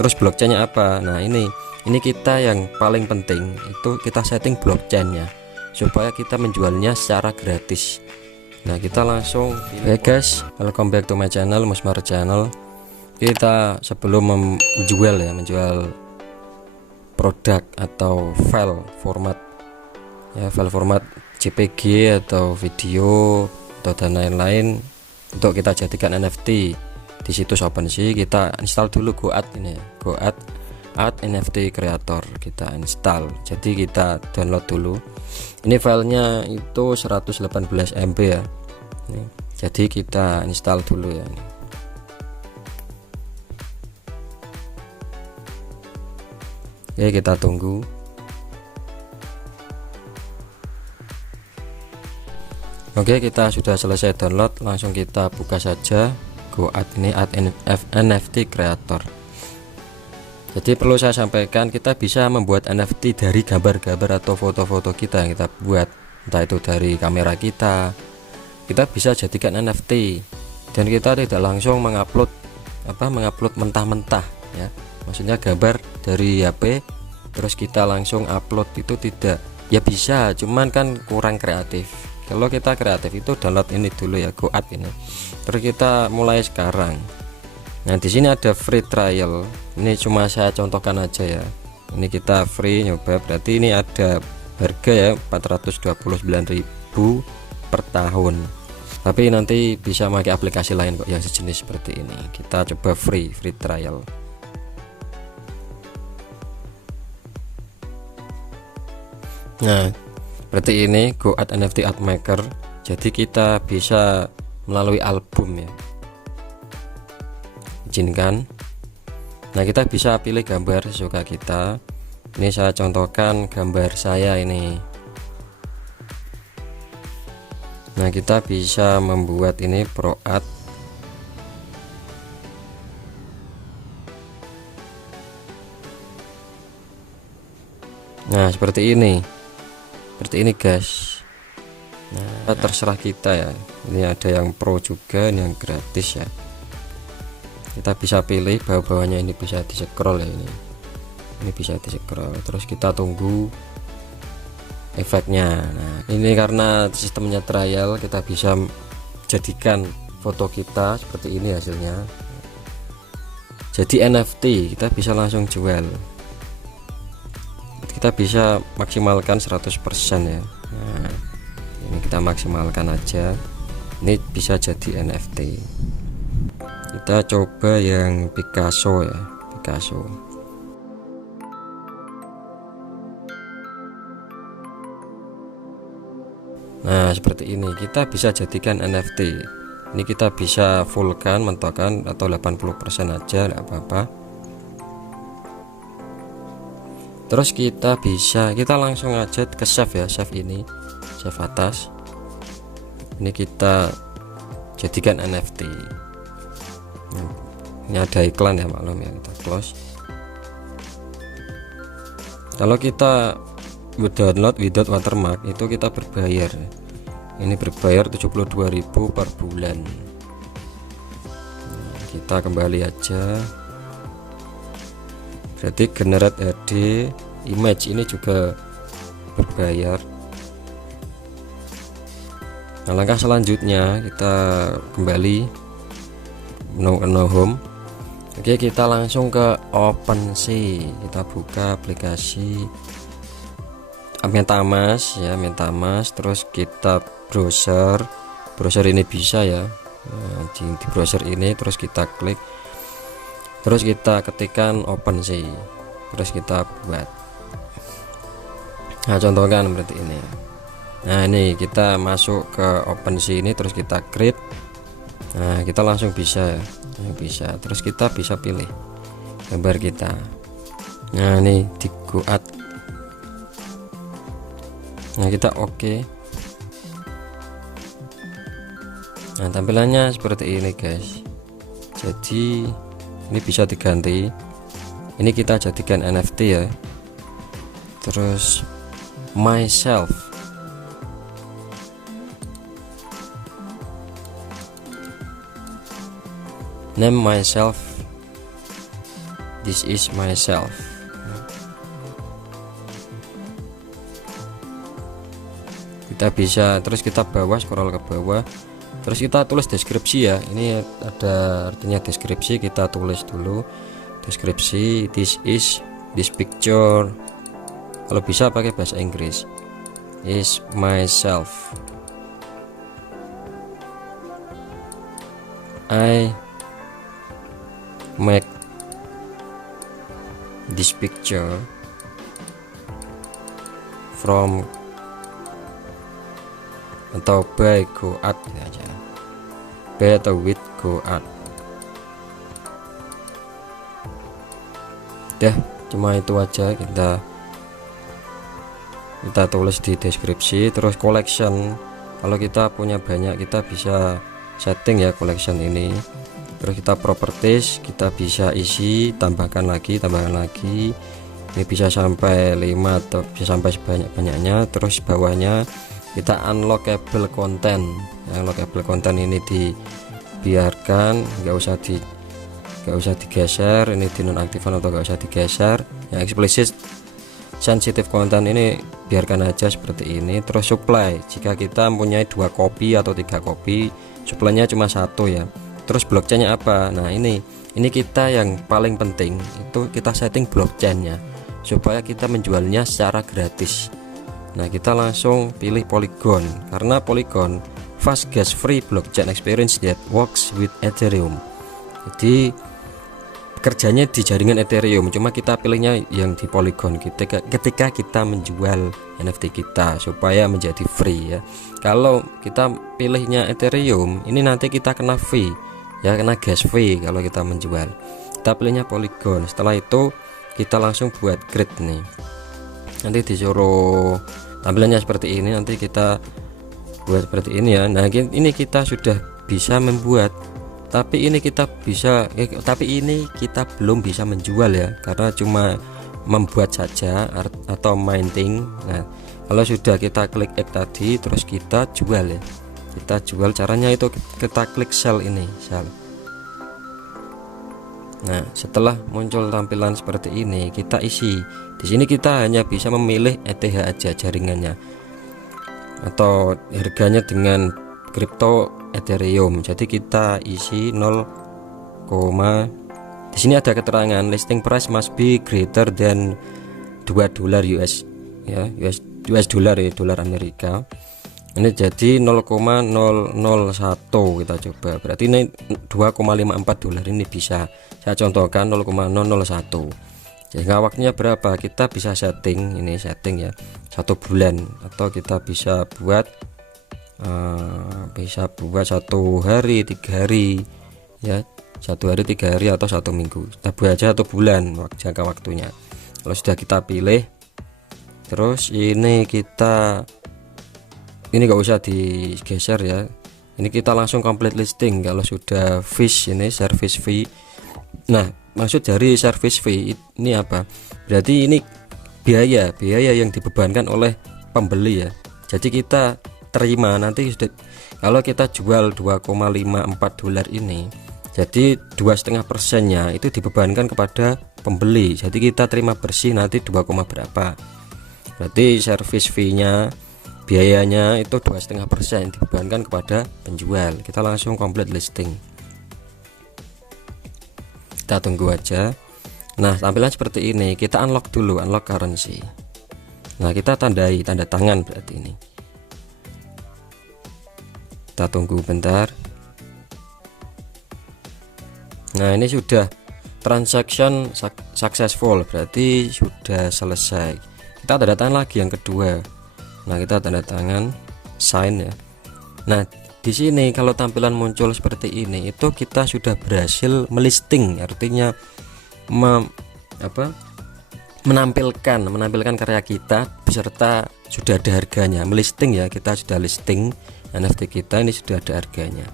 Terus blockchainnya apa? Nah ini kita yang paling penting itu kita setting blockchainnya supaya kita menjualnya secara gratis. Nah kita langsung oke guys, welcome back to my channel, Musmar Channel. Kita sebelum menjual produk atau file format JPG atau video atau dan lain-lain untuk kita jadikan NFT di situs OpenSea, kita install dulu Goat ini, Goat Art NFT Creator kita install. Jadi kita download dulu. Ini filenya itu 118 MB ya. Ini. Jadi kita install dulu ya. Ini. Oke, kita tunggu. Oke, kita sudah selesai download, langsung kita buka saja Goat ini, Art NFT Creator. Jadi perlu saya sampaikan, kita bisa membuat NFT dari gambar-gambar atau foto-foto kita yang kita buat, entah itu dari kamera kita bisa jadikan NFT, dan kita tidak langsung mengupload mentah-mentah ya. Maksudnya gambar dari HP terus kita langsung upload, itu tidak, ya bisa, cuman kan kurang kreatif. Kalau kita kreatif itu download ini dulu ya, Goat ini. Terus kita mulai sekarang. Nah di sini ada free trial. Ini cuma saya contohkan aja ya. Ini kita free nyoba, berarti ini ada harga ya 429.000 per tahun. Tapi nanti bisa pakai aplikasi lain kok yang sejenis seperti ini. Kita coba free trial. Nah berarti ini Goat NFT Art Maker. Jadi kita bisa melalui album ya, izinkan. Nah kita bisa pilih gambar sesuka kita. Ini saya contohkan gambar saya ini. Nah kita bisa membuat ini Pro Art. Nah seperti ini guys. Nah terserah kita ya, ini ada yang pro juga, ini yang gratis ya. Kita bisa pilih bawah-bawahnya, ini bisa di scroll ya, ini bisa di scroll. Terus kita tunggu efeknya. Nah ini karena sistemnya trial, kita bisa jadikan foto kita seperti ini hasilnya. Jadi NFT kita bisa langsung jual, kita bisa maksimalkan 100% ya. Nah ini kita maksimalkan aja, ini bisa jadi NFT. Kita coba yang Picasso ya, Picasso. Nah seperti ini kita bisa jadikan NFT. Ini kita bisa fullkan, mentokkan atau 80% aja, enggak apa-apa. Terus kita langsung aja ke save ya, save ini, save atas. Ini kita jadikan NFT. Ini ada iklan ya, maklum ya, kita close. Kalau kita download without watermark itu kita berbayar. Ini berbayar 72.000 per bulan. Nah, kita kembali aja. Berarti generate HD image ini juga berbayar. Nah langkah selanjutnya kita kembali no home. Oke, kita langsung ke OpenSea. Kita buka aplikasi MetaMask ya, MetaMask. Terus kita browser ini bisa ya. Nah, di browser ini terus kita klik, terus kita ketikkan OpenSea, terus kita buat. Nah contohkan berarti ini. Nah ini kita masuk ke OpenSea ini, terus kita create. Nah kita langsung bisa ya, bisa. Terus kita bisa pilih gambar kita. Nah ini di Goat. Nah kita oke. Nah tampilannya seperti ini guys. Jadi ini bisa diganti, ini kita jadikan NFT ya. Terus myself, name myself. this is myself. Kita bisa terus kita scroll ke bawah, terus kita tulis deskripsi ya. Ini ada artinya deskripsi, kita tulis dulu deskripsi. This picture, kalau bisa pakai bahasa Inggris, is myself. I make this picture from atau by GoArt aja, by atau with GoArt. Udah, cuma itu aja kita tulis di deskripsi. Terus collection, kalau kita punya banyak kita bisa setting ya collection ini. Terus kita properties, kita bisa isi, tambahkan lagi. Ini bisa sampai 5 atau bisa sampai sebanyak-banyaknya. Terus bawahnya kita unlockable content. Unlockable content ini dibiarkan, nggak usah digeser. Ini dinonaktifkan atau nggak usah digeser. Yang explicit sensitive content ini biarkan aja seperti ini. Terus supply, jika kita mempunyai 2 copy atau 3 copy, supply-nya cuma 1 ya. Terus blockchain-nya apa? Nah ini kita yang paling penting itu kita setting blockchain-nya supaya kita menjualnya secara gratis. Nah kita langsung pilih Polygon, karena Polygon fast gas free blockchain experience that works with Ethereum. Jadi kerjanya di jaringan Ethereum, cuma kita pilihnya yang di Polygon ketika kita menjual NFT kita supaya menjadi free ya. Kalau kita pilihnya Ethereum, ini nanti kita kena fee ya, kena gas fee kalau kita menjual. Kita pilihnya Polygon. Setelah itu kita langsung buat grid nih, nanti disuruh tampilannya seperti ini, nanti kita buat seperti ini ya. Nah ini kita sudah bisa membuat, tapi ini kita belum bisa menjual ya, karena cuma membuat saja atau minting. Nah kalau sudah kita klik add tadi, terus kita jual ya, kita jual. Caranya itu kita klik sell ini, sell. Nah setelah muncul tampilan seperti ini, kita isi. Di sini kita hanya bisa memilih ETH aja jaringannya atau harganya dengan kripto Ethereum. Jadi kita isi 0, di sini ada keterangan listing price must be greater than $2 US ya, US dollar ya, dolar Amerika. Ini jadi 0,001 kita coba, berarti ini 2,54 dolar. Ini bisa saya contohkan 0,001. Sehingga waktunya berapa kita bisa setting, ini setting ya 1 bulan, atau kita bisa buat 1 hari 3 hari ya, 1 hari 3 hari atau 1 minggu. Kita buat aja 1 bulan jangka waktunya. Kalau sudah kita pilih, terus ini nggak usah digeser ya, ini kita langsung complete listing. Kalau sudah fish ini service fee. Nah maksud dari service fee ini apa? Berarti ini biaya yang dibebankan oleh pembeli ya. Jadi kita terima nanti sudah, kalau kita jual 2,54 dolar ini, jadi 2,5%-nya itu dibebankan kepada pembeli. Jadi kita terima bersih nanti 2, berapa. Berarti service fee-nya, biayanya itu 2,5% dibebankan kepada penjual. Kita langsung complete listing. Kita tunggu aja. Nah tampilan seperti ini, kita unlock dulu, unlock currency. Nah kita tanda tangan berarti ini. Kita tunggu bentar. Nah ini sudah transaction successful, berarti sudah selesai. Kita tanda tangan lagi yang kedua. Nah kita tanda tangan sign ya. Nah di sini kalau tampilan muncul seperti ini, itu kita sudah berhasil melisting, artinya menampilkan karya kita beserta sudah ada harganya. Melisting ya, kita sudah listing NFT kita, ini sudah ada harganya.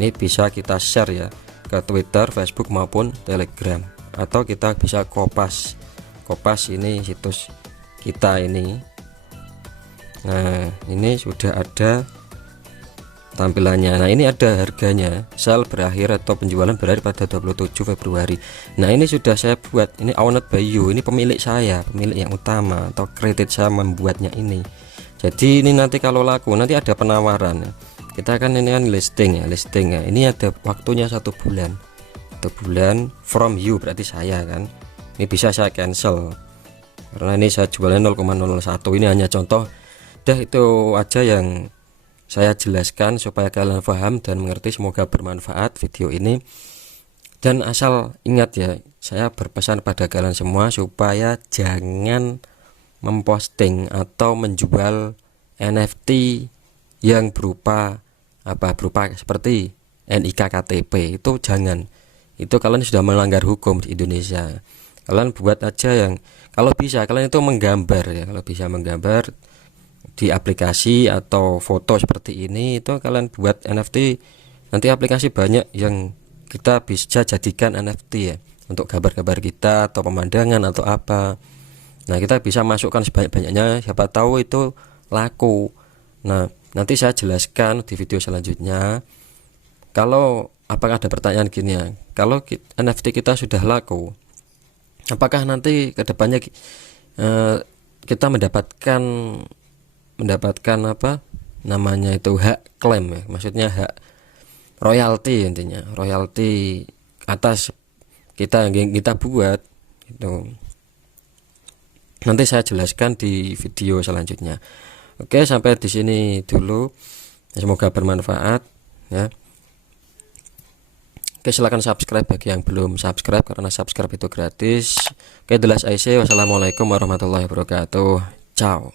Ini bisa kita share ya ke Twitter, Facebook maupun Telegram, atau kita bisa kopas ini situs kita ini. Nah ini sudah ada tampilannya. Nah ini ada harganya, sale berakhir atau penjualan berakhir pada 27 Februari. Nah ini sudah saya buat, ini owned by you, ini pemilik saya, pemilik yang utama atau kredit saya membuatnya ini. Jadi ini nanti kalau laku nanti ada penawaran. Kita kan ini kan listing ya, ini ada waktunya 1 bulan, 1 bulan from you berarti saya kan. Ini bisa saya cancel karena ini saya jualnya 0,001. Ini hanya contoh. Dah itu aja yang saya jelaskan supaya kalian paham dan mengerti. Semoga bermanfaat video ini. Dan asal ingat ya, saya berpesan pada kalian semua supaya jangan memposting atau menjual NFT yang berupa seperti NIK KTP. Itu jangan. Itu kalian sudah melanggar hukum di Indonesia. Kalian buat aja yang kalau bisa kalian itu menggambar ya, kalau bisa menggambar di aplikasi atau foto seperti ini, itu kalian buat NFT. Nanti aplikasi banyak yang kita bisa jadikan NFT ya, untuk gambar-gambar kita atau pemandangan atau apa. Nah kita bisa masukkan sebanyak-banyaknya, siapa tahu itu laku. Nah nanti saya jelaskan di video selanjutnya. Kalau apakah ada pertanyaan gini ya, kalau NFT kita sudah laku, apakah nanti kedepannya kita mendapatkan apa namanya itu hak klaim ya, maksudnya hak royalti, intinya royalti atas kita yang kita buat itu. Nanti saya jelaskan di video selanjutnya. Oke, sampai di sini dulu. Semoga bermanfaat ya. Oke, silahkan subscribe bagi yang belum subscribe karena subscribe itu gratis. Oke, The Last IC. Wassalamualaikum warahmatullahi wabarakatuh. Ciao.